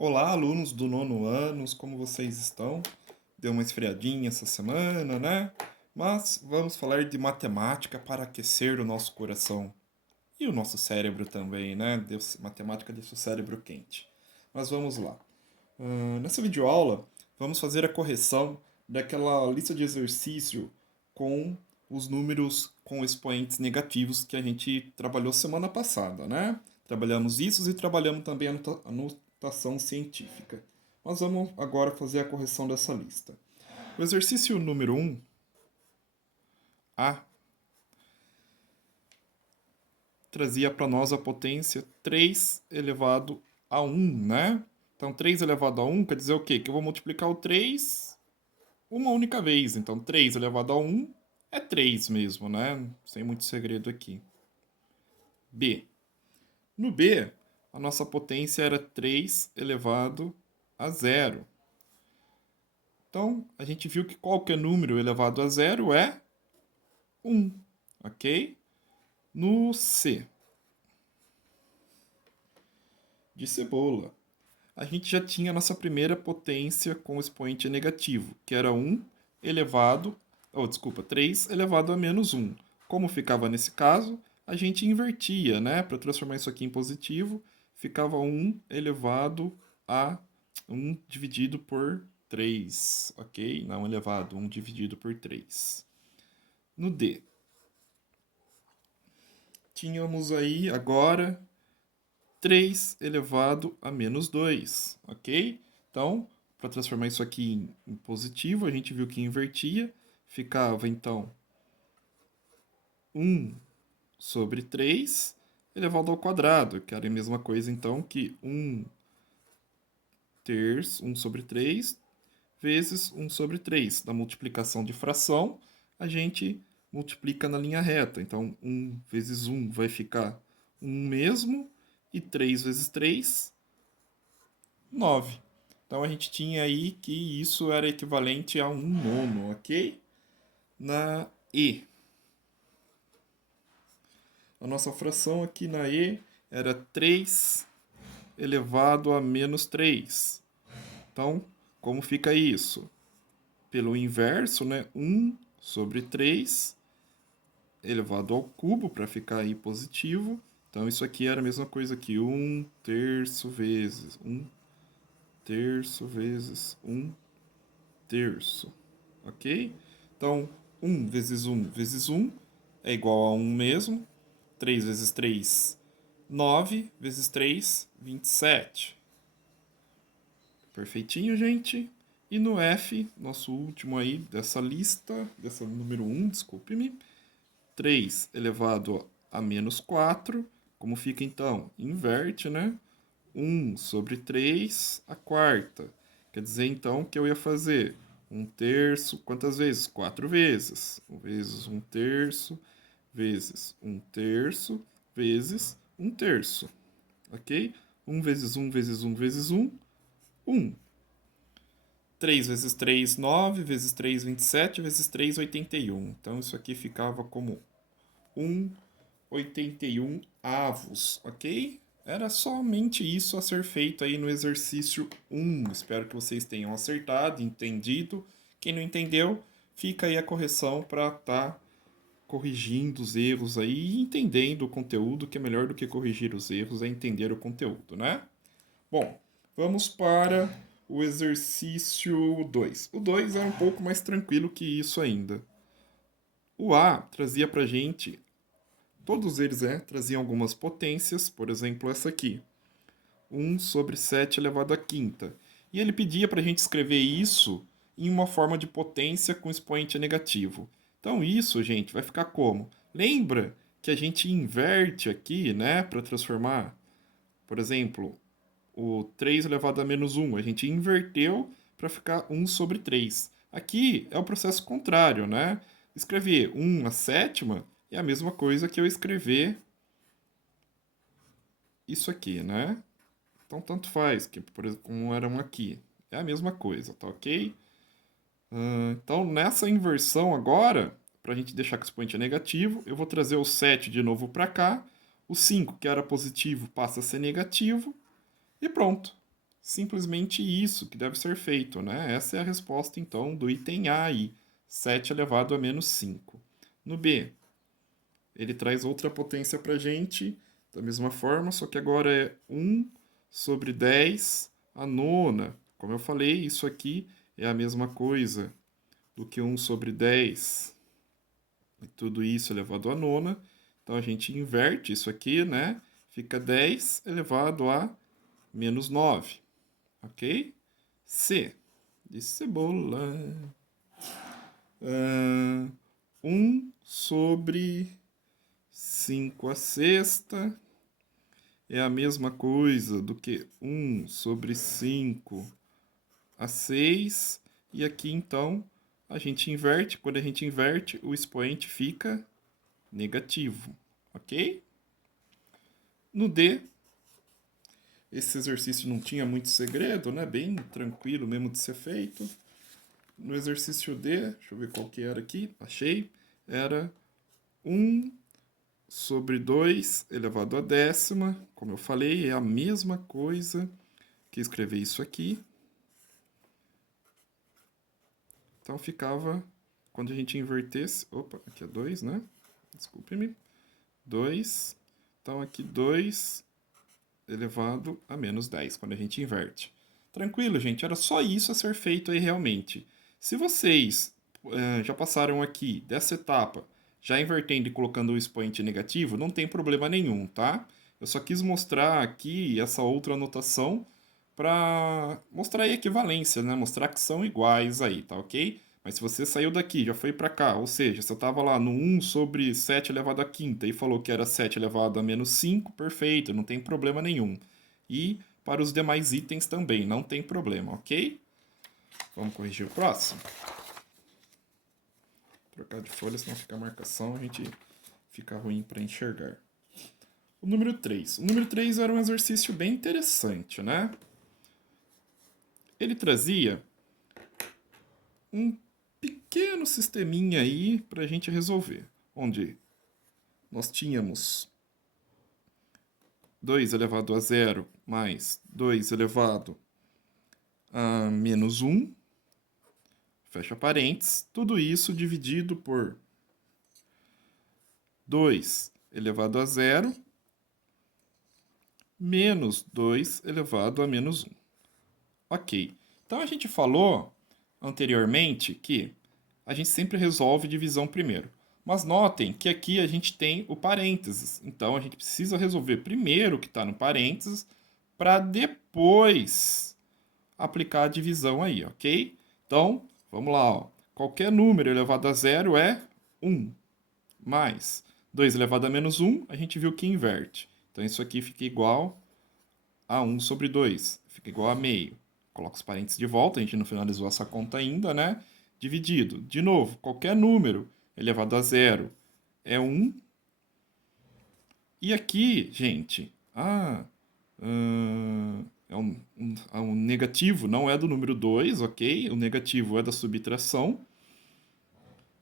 Olá, alunos do nono ano, como vocês estão? Deu uma esfriadinha essa semana, né? Mas vamos falar de matemática para aquecer o nosso coração e o nosso cérebro também, né? Matemática deixa o cérebro quente. Mas vamos lá. Nessa videoaula, vamos fazer a correção daquela lista de exercício com os números com expoentes negativos que a gente trabalhou semana passada, né? Trabalhamos isso e trabalhamos também a notação científica. Nós vamos agora fazer a correção dessa lista. O exercício número 1, A, trazia para nós a potência 3 elevado a 1, né? Então, 3 elevado a 1 quer dizer o quê? Que eu vou multiplicar o 3 uma única vez. Então, 3 elevado a 1 é 3 mesmo, né? Sem muito segredo aqui. B. No B, a nossa potência era 3 elevado a 0. Então, a gente viu que qualquer número elevado a 0 é 1, ok? No C, de cebola, a gente já tinha a nossa primeira potência com expoente negativo, que era 1 elevado, desculpa, 3 elevado a menos 1. Como ficava nesse caso, a gente invertia, né? Para transformar isso aqui em positivo, ficava 1 elevado a 1 dividido por 3, ok? Não elevado, 1 dividido por 3. No D, tínhamos aí agora 3 elevado a menos 2, ok? Então, para transformar isso aqui em positivo, a gente viu que invertia, ficava então 1 sobre 3 elevado ao quadrado, que era a mesma coisa então que 1 terço, 1 sobre 3 vezes 1 sobre 3. Da multiplicação de fração, a gente multiplica na linha reta. Então, 1 vezes 1 vai ficar 1 mesmo, e 3 vezes 3, 9. Então a gente tinha aí que isso era equivalente a 1 nono, ok? Na E. A nossa fração aqui na E era 3 elevado a menos 3. Então, como fica isso? Pelo inverso, né? 1 sobre 3 elevado ao cubo, para ficar aí positivo. Então, isso aqui era a mesma coisa que 1 terço vezes 1 terço vezes 1 terço, ok? Então, 1 vezes 1 vezes 1 é igual a 1 mesmo. 3 vezes 3, 9 vezes 3, 27. Perfeitinho, gente. E no F, nosso último aí dessa lista, dessa número 1, desculpe-me, 3 elevado a menos 4. Como fica então? Inverte, né? 1 sobre 3 a quarta. Quer dizer, então, que eu ia fazer 1 terço, quantas vezes? 4 vezes. Vezes 1 terço, vezes 1 terço, vezes 1 terço. Ok? 1 vezes 1 vezes 1 vezes 1, 1. 3 vezes 3, 9, vezes 3, 27, vezes 3, 81. Então, isso aqui ficava como 1,81 avos, ok? Era somente isso a ser feito aí no exercício 1. Espero que vocês tenham acertado, entendido. Quem não entendeu, fica aí a correção para estar corrigindo os erros aí e entendendo o conteúdo, que é melhor do que corrigir os erros, é entender o conteúdo, né? Bom, vamos para o exercício 2. O 2 é um pouco mais tranquilo que isso ainda. O A trazia para gente, todos eles traziam algumas potências, por exemplo, essa aqui, 1 sobre 7 elevado à quinta. E ele pedia para a gente escrever isso em uma forma de potência com expoente negativo. Então isso, gente, vai ficar como? Lembra que a gente inverte aqui, né, para transformar, por exemplo, o 3 elevado a menos 1. A gente inverteu para ficar 1 sobre 3. Aqui é o processo contrário, né? Escrever 1 a sétima é a mesma coisa que eu escrever isso aqui, né? Então, tanto faz, que, por exemplo, como eram aqui. É a mesma coisa, tá ok? Então, nessa inversão agora, para a gente deixar que o expoente é negativo, eu vou trazer o 7 de novo para cá. O 5, que era positivo, passa a ser negativo. E pronto. simplesmente isso que deve ser feito, né? Essa é a resposta, então, do item A aí, 7 elevado a menos 5. No B, ele traz outra potência para a gente, da mesma forma, só que agora é 1 sobre 10 a nona. Como eu falei, isso aqui é a mesma coisa do que 1 sobre 10 e tudo isso elevado à nona. Então a gente inverte isso aqui, né? Fica 10 elevado a menos 9, ok? C, de cebola. 1 sobre 5 a sexta é a mesma coisa do que 1 sobre 5 a 6. E aqui, então, a gente inverte. Quando a gente inverte, o expoente fica negativo, ok? No D, esse exercício não tinha muito segredo, né? Bem tranquilo mesmo de ser feito. No exercício D, deixa eu ver qual que era aqui, achei, era 1 sobre 2 elevado à décima. Como eu falei, é a mesma coisa que escrever isso aqui. Então ficava, quando a gente invertesse, opa, aqui é 2, né? Desculpe-me. 2. Então aqui 2 elevado a menos 10, quando a gente inverte. Tranquilo, gente, era só isso a ser feito aí realmente. Se vocês já passaram aqui dessa etapa, já invertendo e colocando o expoente negativo, não tem problema nenhum, tá? Eu só quis mostrar aqui essa outra anotação para mostrar a equivalência, né? Mostrar que são iguais aí, tá ok? Mas se você saiu daqui, já foi para cá, ou seja, você estava lá no 1 sobre 7 elevado a quinta e falou que era 7 elevado a menos 5, perfeito, não tem problema nenhum. E para os demais itens também, não tem problema, ok? Vamos corrigir o próximo. Trocar de folha, senão fica a marcação, a gente fica ruim para enxergar. O número 3. O número 3 era um exercício bem interessante, né? Ele trazia um pequeno sisteminha aí para a gente resolver, onde nós tínhamos 2 elevado a zero mais 2 elevado a menos 1, fecha parênteses, tudo isso dividido por 2 elevado a zero menos 2 elevado a menos 1. Ok, então a gente falou anteriormente que a gente sempre resolve divisão primeiro. Mas notem que aqui a gente tem o parênteses. Então a gente precisa resolver primeiro o que está no parênteses para depois aplicar a divisão aí, ok? Então, vamos lá. Ó. Qualquer número elevado a zero é 1. Mais 2 elevado a menos 1, a gente viu que inverte. Então isso aqui fica igual a 1 sobre 2. Fica igual a meio. Coloca os parênteses de volta, a gente não finalizou essa conta ainda, né? Dividido. De novo, qualquer número elevado a zero é 1. E aqui, gente, é um negativo, não é do número 2, ok? O negativo é da subtração.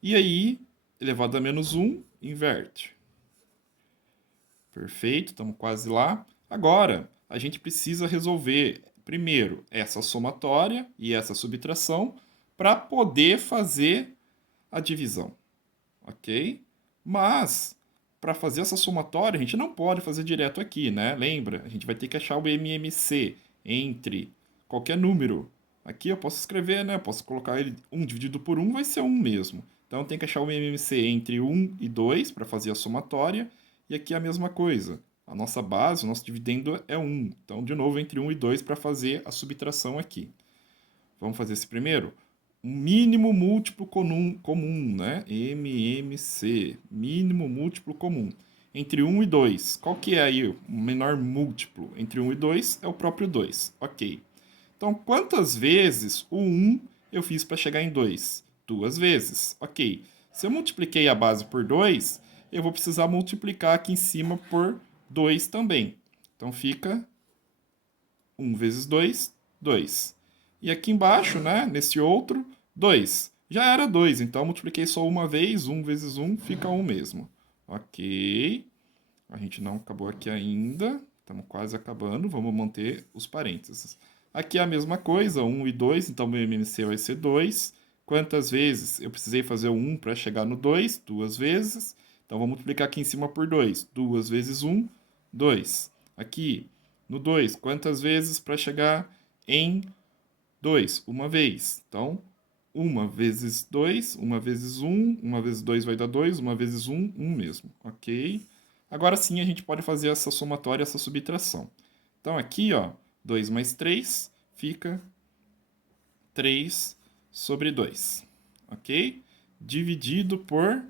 E aí, elevado a menos 1, inverte. Perfeito, estamos quase lá. Agora, a gente precisa resolver primeiro essa somatória e essa subtração para poder fazer a divisão, ok? Mas, para fazer essa somatória, a gente não pode fazer direto aqui, né? Lembra? A gente vai ter que achar o MMC entre qualquer número. Aqui eu posso escrever, né? Eu posso colocar ele 1 dividido por 1, vai ser 1 mesmo. Então tem que achar o MMC entre 1 e 2 para fazer a somatória. E aqui é a mesma coisa. A nossa base, o nosso dividendo é 1. Então, de novo, entre 1 e 2 para fazer a subtração aqui. Vamos fazer esse primeiro? Um mínimo múltiplo comum, né? MMC, mínimo múltiplo comum. Entre 1 e 2, qual que é aí o menor múltiplo? Entre 1 e 2 é o próprio 2, ok. Então, quantas vezes o 1 eu fiz para chegar em 2? 2 vezes, ok. Se eu multipliquei a base por 2, eu vou precisar multiplicar aqui em cima por 2 também. Então, fica 1 vezes 2, 2. E aqui embaixo, né, nesse outro, 2. Já era 2, então eu multipliquei só uma vez, 1 vezes 1 fica 1 mesmo. Ok. A gente não acabou aqui ainda, estamos quase acabando, vamos manter os parênteses. Aqui é a mesma coisa, 1 e 2, então meu MMC vai ser 2. Quantas vezes eu precisei fazer o 1 para chegar no 2? 2 vezes. Então, vou multiplicar aqui em cima por 2. 2 vezes 1, 2. Aqui, no 2, quantas vezes para chegar em 2? Uma vez. Então, 1 vezes 2, 1 vezes 1, 1 vezes 2 vai dar 2, 1 vezes 1, 1 mesmo. Ok? Agora sim, a gente pode fazer essa somatória, essa subtração. Então, aqui, ó, 2 mais 3 fica 3 sobre 2. Ok? Dividido por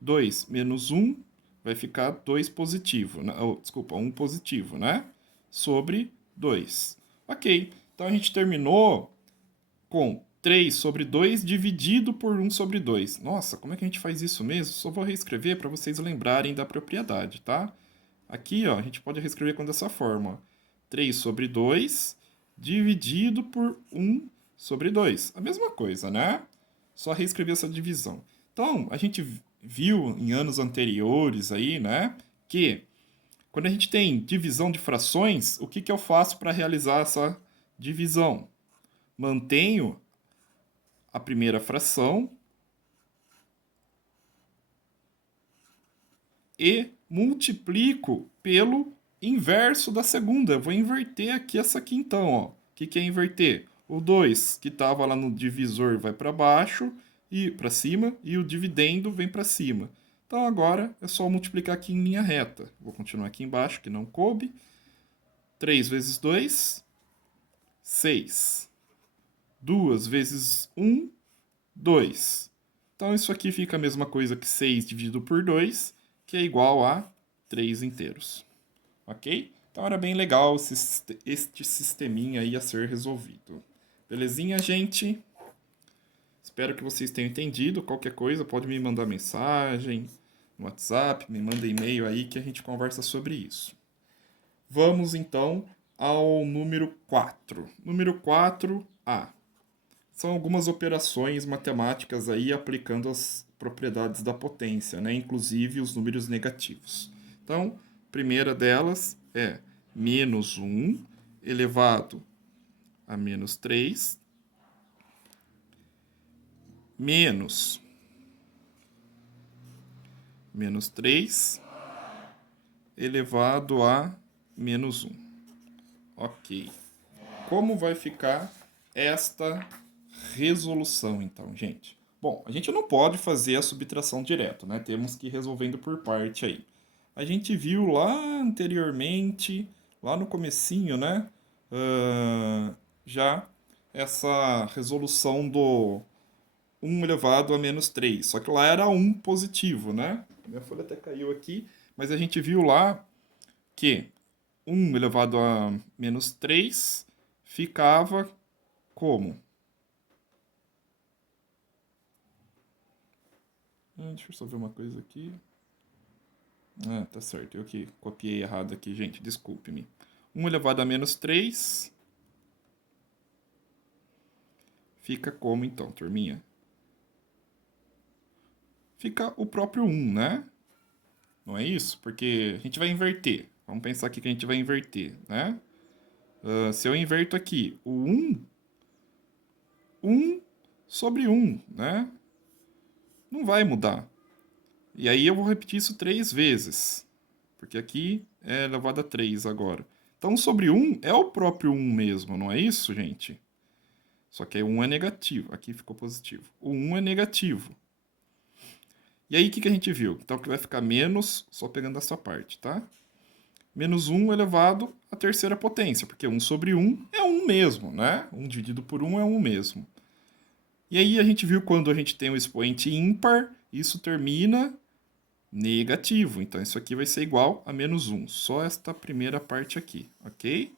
2 menos 1 vai ficar 2 positivo, né? Desculpa, 1 positivo, né? Sobre 2. Ok, então a gente terminou com 3 sobre 2 dividido por 1 sobre 2. Nossa, como é que a gente faz isso mesmo? Só vou reescrever para vocês lembrarem da propriedade, tá? Aqui, ó, a gente pode reescrever com dessa forma. 3 sobre 2 dividido por 1 sobre 2. A mesma coisa, né? Só reescrever essa divisão. Então, a gente viu em anos anteriores aí, né, que quando a gente tem divisão de frações, o que que eu faço para realizar essa divisão? Mantenho a primeira fração e multiplico pelo inverso da segunda. Eu vou inverter aqui essa aqui então, ó. O que que é inverter? O 2 que estava lá no divisor vai para baixo e para cima e o dividendo vem para cima. Então agora é só multiplicar aqui em linha reta. Vou continuar aqui embaixo que não coube. 3 vezes 2, 6. 2 vezes 1, 2. Então isso aqui fica a mesma coisa que 6 dividido por 2, que é igual a 3 inteiros. Ok? Então era bem legal este sisteminha aí a ser resolvido. Belezinha, gente? Espero que vocês tenham entendido. Qualquer coisa, pode me mandar mensagem no WhatsApp, me manda e-mail aí que a gente conversa sobre isso. Vamos então ao número 4. Número 4A. São algumas operações matemáticas aí aplicando as propriedades da potência, né? Inclusive os números negativos. Então, a primeira delas é menos 1 elevado a menos 3 menos 3 elevado a menos 1. Ok. Como vai ficar esta resolução, então, gente? Bom, a gente não pode fazer a subtração direto, né? Temos que ir resolvendo por parte aí. A gente viu lá anteriormente, lá no comecinho, né? Já essa resolução do 1 elevado a menos 3. Só que lá era 1 positivo, né? Minha folha até caiu aqui, mas a gente viu lá que 1 elevado a menos 3 ficava como? Deixa eu só ver uma coisa aqui. Ah, tá certo. Eu que copiei errado aqui, gente. Desculpe-me. 1 elevado a menos 3 fica como então, turminha? Fica o próprio 1, né? Não é isso? Porque a gente vai inverter. Vamos pensar aqui que a gente vai inverter, né? Se eu inverto aqui o 1 sobre 1, né? Não vai mudar. E aí eu vou repetir isso 3 vezes. Porque aqui é elevado a 3 agora. Então, sobre 1 é o próprio 1 mesmo, não é isso, gente? Só que aí o 1 é negativo. Aqui ficou positivo. O 1 é negativo. E aí, o que a gente viu? Então, que vai ficar menos, só pegando essa parte, tá? Menos 1 elevado à terceira potência, porque 1 sobre 1 é 1 mesmo, né? 1 dividido por 1 é 1 mesmo. E aí, a gente viu quando a gente tem um expoente ímpar, isso termina negativo. Então, isso aqui vai ser igual a menos 1. Só esta primeira parte aqui, ok?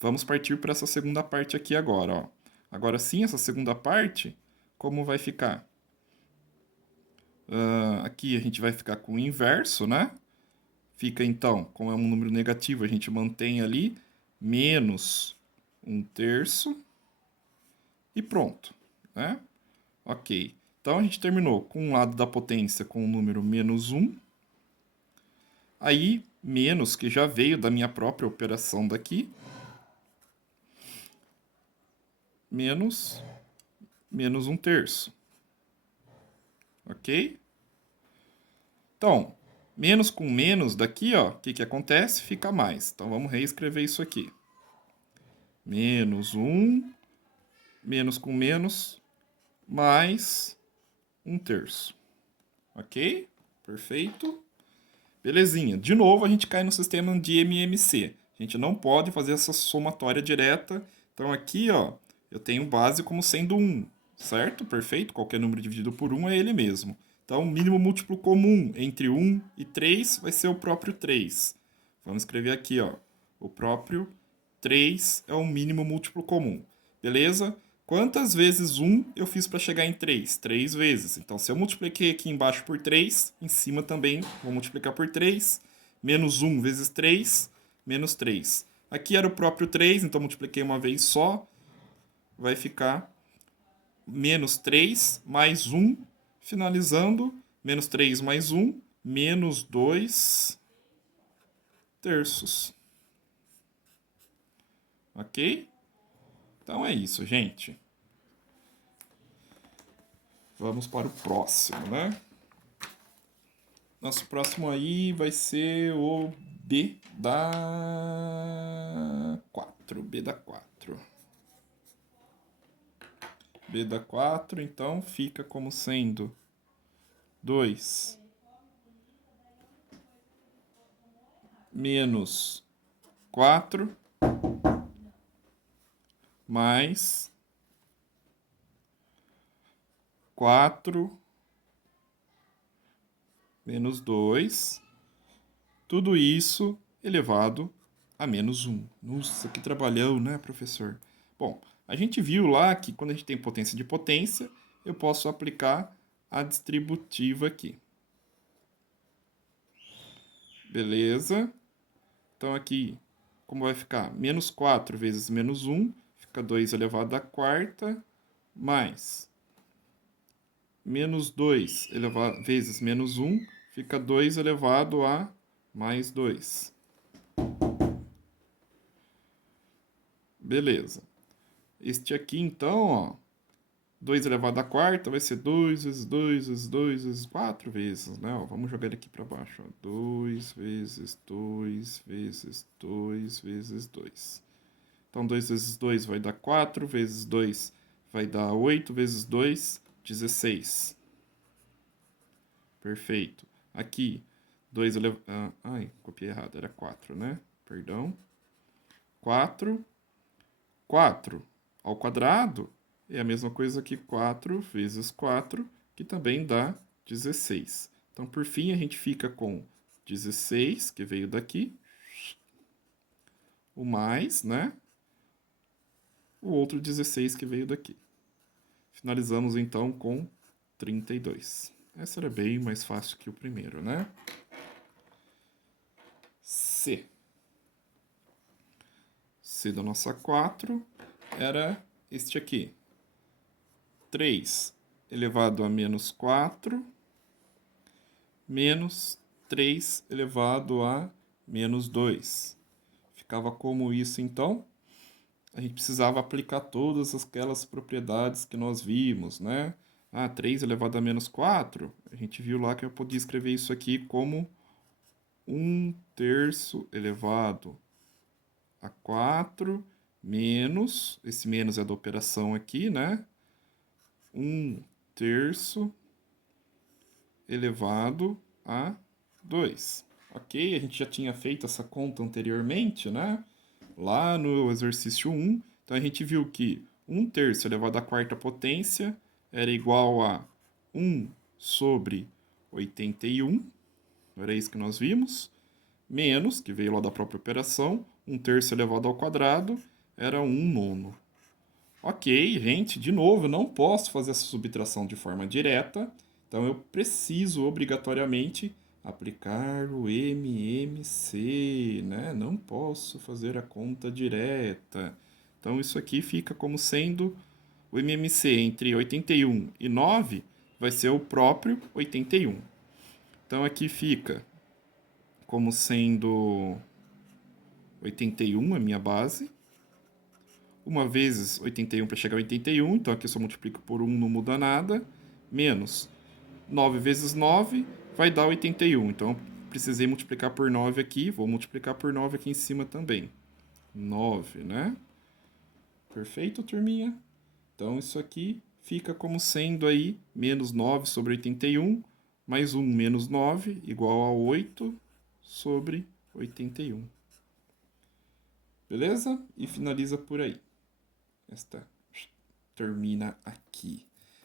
Vamos partir para essa segunda parte aqui agora, ó. Agora sim, essa segunda parte, como vai ficar? Aqui a gente vai ficar com o inverso, né? Fica então, como é um número negativo, a gente mantém ali menos 1/3 e pronto, né? Ok. Então a gente terminou com um lado da potência com o número menos 1. Aí, menos, que já veio da minha própria operação daqui, menos 1/3. Ok? Então, menos com menos daqui, ó, o que que acontece? Fica mais. Então, vamos reescrever isso aqui. Menos 1, menos com menos, mais 1/3. Ok? Perfeito. Belezinha. De novo, a gente cai no sistema de MMC. A gente não pode fazer essa somatória direta. Então, aqui, ó, eu tenho base como sendo 1, certo? Perfeito. Qualquer número dividido por 1 é ele mesmo. Então, o mínimo múltiplo comum entre 1 e 3 vai ser o próprio 3. Vamos escrever aqui, ó. O próprio 3 é o mínimo múltiplo comum. Beleza? Quantas vezes 1 eu fiz para chegar em 3? 3 vezes. Então, se eu multipliquei aqui embaixo por 3, em cima também vou multiplicar por 3. Menos 1 vezes 3, menos 3. Aqui era o próprio 3, então multipliquei uma vez só. Vai ficar menos 3 mais 1, finalizando. Menos 3 mais 1, menos 2/3. Ok? Então é isso, gente. Vamos para o próximo, né? Nosso próximo aí vai ser o B da 4. B da 4. B da 4, então, fica como sendo 2 menos 4 mais 4 menos 2. Tudo isso elevado a menos 1. Nossa, que trabalhão, né, professor? Bom, a gente viu lá que quando a gente tem potência de potência, eu posso aplicar a distributiva aqui. Beleza? Então aqui, como vai ficar? Menos 4 vezes menos 1, fica 2 elevado à quarta, mais menos 2 vezes menos 1, fica 2 elevado a mais 2. Beleza. Este aqui, então, ó, 2 elevado à quarta vai ser 2 vezes 2 vezes 2 vezes 4 vezes, né? Ó, vamos jogar ele aqui para baixo. 2 vezes 2 vezes 2 vezes 2. Então, 2 vezes 2 vai dar 4, vezes 2 vai dar 8, vezes 2, 16. Perfeito. Aqui, 2 elevado... ai, copiei errado, era 4, né? Perdão. 4. 4 ao quadrado é a mesma coisa que 4 vezes 4, que também dá 16. Então, por fim, a gente fica com 16, que veio daqui, o mais, né? O outro 16 que veio daqui. Finalizamos, então, com 32. Essa era bem mais fácil que o primeiro, né? C. C da nossa 4 era este aqui. 3 elevado a menos 4 menos 3 elevado a menos 2. Ficava como isso, então? A gente precisava aplicar todas aquelas propriedades que nós vimos, né? 3 elevado a menos 4, a gente viu lá que eu podia escrever isso aqui como 1/3 elevado a 4 menos, esse menos é da operação aqui, né? 1/3 elevado a 2. Ok, a gente já tinha feito essa conta anteriormente, né? Lá no exercício 1. Então a gente viu que 1/3 elevado à quarta potência era igual a 1 sobre 81. Era isso que nós vimos. Menos, que veio lá da própria operação, 1/3 elevado ao quadrado era 1/9. Ok, gente, de novo, eu não posso fazer essa subtração de forma direta, então eu preciso obrigatoriamente aplicar o MMC, né? Não posso fazer a conta direta. Então isso aqui fica como sendo o MMC entre 81 e 9 vai ser o próprio 81. Então aqui fica como sendo 81 a minha base. 1 vezes 81 para chegar a 81, então aqui eu só multiplico por 1, não muda nada, menos 9 vezes 9 vai dar 81. Então, eu precisei multiplicar por 9 aqui, vou multiplicar por 9 aqui em cima também. 9, né? Perfeito, turminha? Então, isso aqui fica como sendo aí menos 9 sobre 81, mais 1 menos 9, igual a 8 sobre 81. Beleza? E finaliza por aí. Esta termina aqui.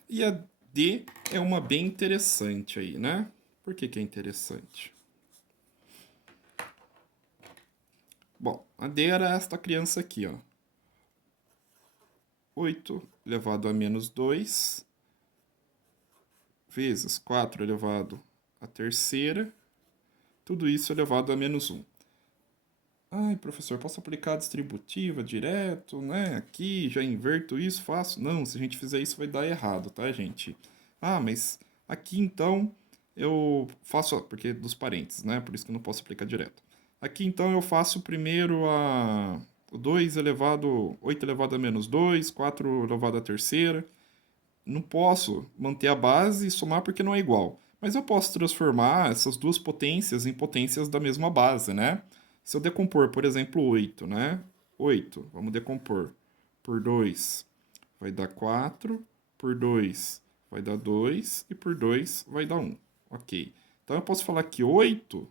E a D é uma bem interessante aí, né? Por que é interessante? Bom, a D era esta criança aqui, ó. 8 elevado a menos 2 vezes 4 elevado à terceira, tudo isso elevado a menos 1. Ai, professor, posso aplicar a distributiva direto, né? Aqui, já inverto isso, faço? Não, se a gente fizer isso vai dar errado, tá, gente? Ah, mas aqui então eu faço, porque dos parênteses, né? Por isso que eu não posso aplicar direto. Aqui então eu faço primeiro o 2 elevado, 8 elevado a menos 2, 4 elevado à terceira. Não posso manter a base e somar porque não é igual. Mas eu posso transformar essas duas potências em potências da mesma base, né? Se eu decompor, por exemplo, 8, né? 8, vamos decompor por 2 vai dar 4, por 2 vai dar 2 e por 2 vai dar 1. Ok. Então eu posso falar que 8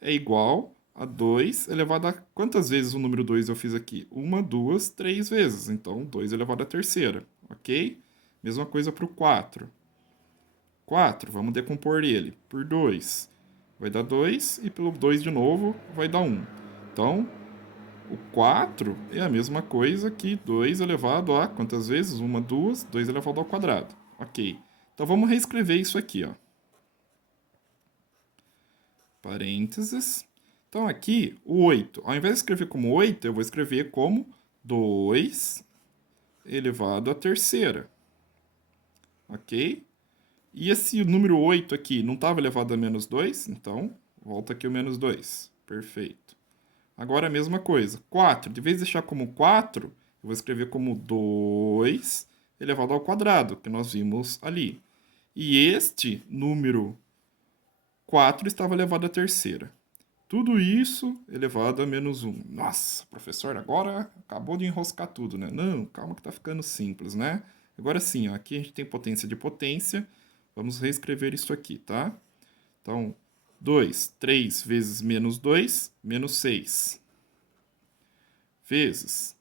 é igual a 2 elevado a... Quantas vezes o número 2 eu fiz aqui? 1, 2, 3 vezes. Então, 2 elevado à terceira. Ok? Mesma coisa para o 4. 4, vamos decompor ele por 2. Vai dar 2 e pelo 2 de novo vai dar 1. Então, o 4 é a mesma coisa que 2 elevado a quantas vezes? 1, 2, 2 elevado ao quadrado. Ok. Então, vamos reescrever isso aqui, ó. Parênteses. Então, aqui, o 8. Ao invés de escrever como 8, eu vou escrever como 2 elevado à terceira. Ok? E esse número 8 aqui não estava elevado a menos 2? Então, volta aqui o menos 2. Perfeito. Agora a mesma coisa. 4. De vez de deixar como 4, eu vou escrever como 2 elevado ao quadrado, que nós vimos ali. E este número 4 estava elevado à terceira. Tudo isso elevado a menos 1. Nossa, professor, agora acabou de enroscar tudo, né? Não, calma que tá ficando simples, né? Agora sim, ó, aqui a gente tem potência de potência. Vamos reescrever isso aqui, tá? Então, 2, 3 vezes menos 2, menos 6. Vezes.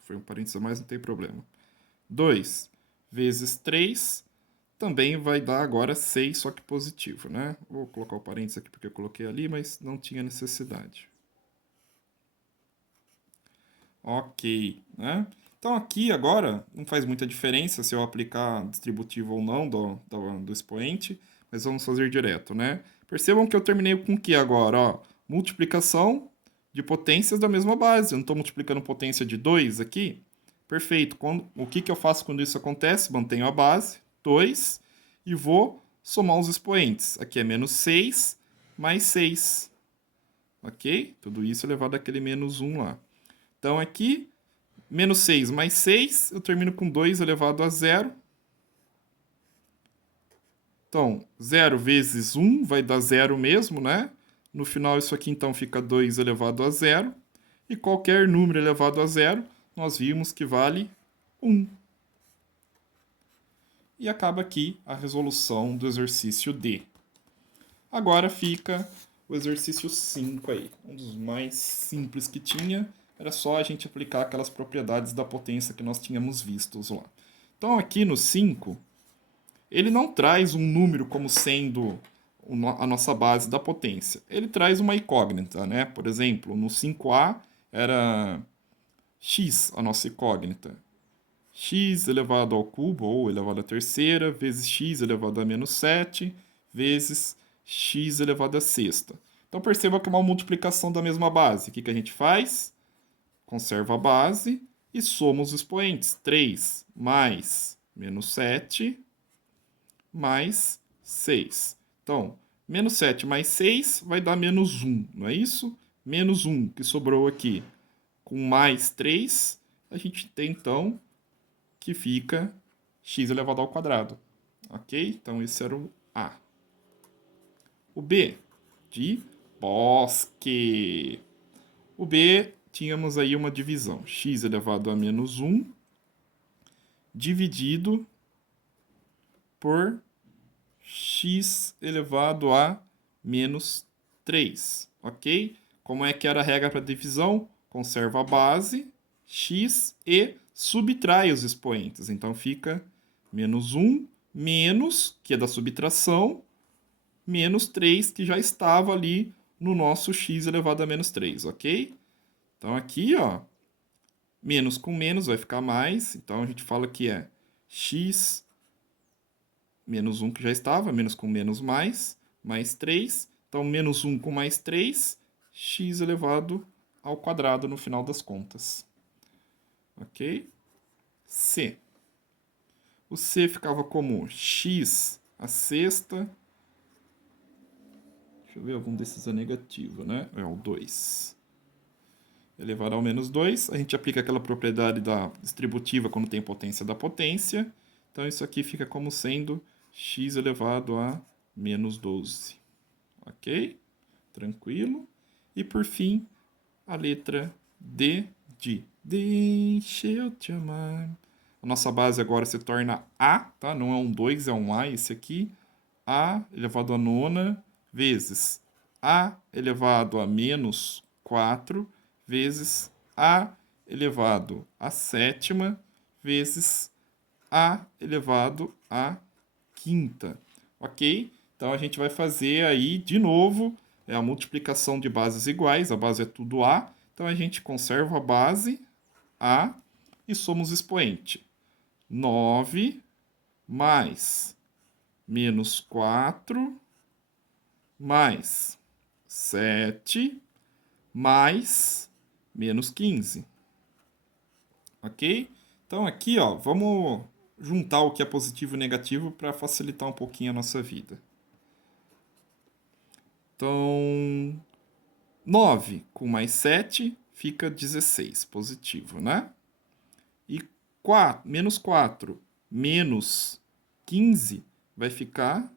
Foi um parênteses a mais, não tem problema. 2 vezes 3 também vai dar agora 6, só que positivo, né? Vou colocar o parênteses aqui porque eu coloquei ali, mas não tinha necessidade. Ok, né? Então aqui agora não faz muita diferença se eu aplicar distributivo ou não do expoente, mas vamos fazer direto, né? Percebam que eu terminei com o que agora? Ó, multiplicação de potências da mesma base. Eu não estou multiplicando potência de 2 aqui? Perfeito. O que eu faço quando isso acontece? Mantenho a base, 2, e vou somar os expoentes. Aqui é menos 6 mais 6. Ok? Tudo isso elevado àquele menos 1 lá. Então aqui, menos 6 mais 6, eu termino com 2 elevado a 0. Então, 0 vezes 1 vai dar 0 mesmo, né? No final, isso aqui então fica 2 elevado a 0. E qualquer número elevado a 0, nós vimos que vale 1. E acaba aqui a resolução do exercício D. Agora fica o exercício 5 aí, um dos mais simples que tinha. Era só a gente aplicar aquelas propriedades da potência que nós tínhamos vistos lá. Então aqui no 5, ele não traz um número como sendo a nossa base da potência. Ele traz uma incógnita, né? Por exemplo, no 5a era x a nossa incógnita. X elevado ao cubo, ou elevado à terceira, vezes x elevado a menos 7, vezes x elevado à sexta. Então perceba que é uma multiplicação da mesma base. O que a gente faz? Conserva a base e soma os expoentes. 3 mais menos 7 mais 6. Então, menos 7 mais 6 vai dar menos 1, não é isso? Menos 1 que sobrou aqui com mais 3, a gente tem, então, que fica x elevado ao quadrado. Ok? Então, esse era o A. O B, de bosque. O B, tínhamos aí uma divisão. X elevado a menos 1 dividido por x elevado a menos 3, ok? Como é que era a regra para divisão? Conserva a base, x, e subtrai os expoentes. Então fica menos 1 menos, que é da subtração, menos 3, que já estava ali no nosso x elevado a menos 3, ok? Então aqui, ó, menos com menos vai ficar mais. Então a gente fala que é x menos 1 que já estava, menos com menos mais 3. Então, menos 1 com mais 3, x elevado ao quadrado no final das contas. Ok? C. O C ficava como x a sexta. Deixa eu ver, algum desses é negativo, né? É o 2. Elevado ao menos 2. A gente aplica aquela propriedade da distributiva quando tem potência da potência. Então, isso aqui fica como sendo x elevado a menos 12. Ok? Tranquilo. E por fim, a letra D de Deixa eu te amar. A nossa base agora se torna A, tá? Não é um 2, é um A esse aqui. A elevado a nona vezes A elevado a menos 4 vezes A elevado a sétima vezes A elevado a quinta. Ok? Então a gente vai fazer aí de novo a multiplicação de bases iguais. A base é tudo A. Então a gente conserva a base A e somos expoente. 9 mais menos 4 mais 7 mais menos 15. Ok? Então aqui, ó, vamos juntar o que é positivo e negativo para facilitar um pouquinho a nossa vida. Então, 9 com mais 7 fica 16, positivo, né? E 4, menos 4 menos 15 vai ficar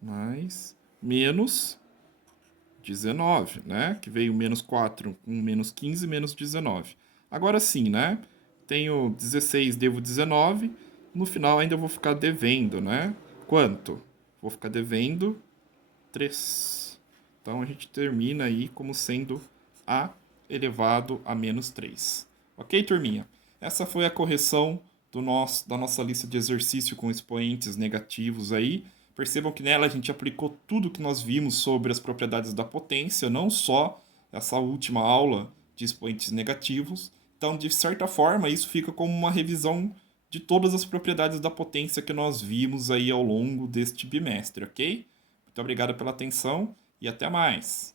mais menos 19, né? Que veio menos 4 com menos 15, menos 19. Agora sim, né? Tenho 16, devo 19. No final ainda vou ficar devendo, né? Quanto? Vou ficar devendo 3. Então a gente termina aí como sendo A elevado a menos 3. Ok, turminha? Essa foi a correção da nossa lista de exercício com expoentes negativos aí. Percebam que nela a gente aplicou tudo que nós vimos sobre as propriedades da potência, não só essa última aula de expoentes negativos. Então, de certa forma, isso fica como uma revisão de todas as propriedades da potência que nós vimos aí ao longo deste bimestre, ok? Muito obrigado pela atenção e até mais!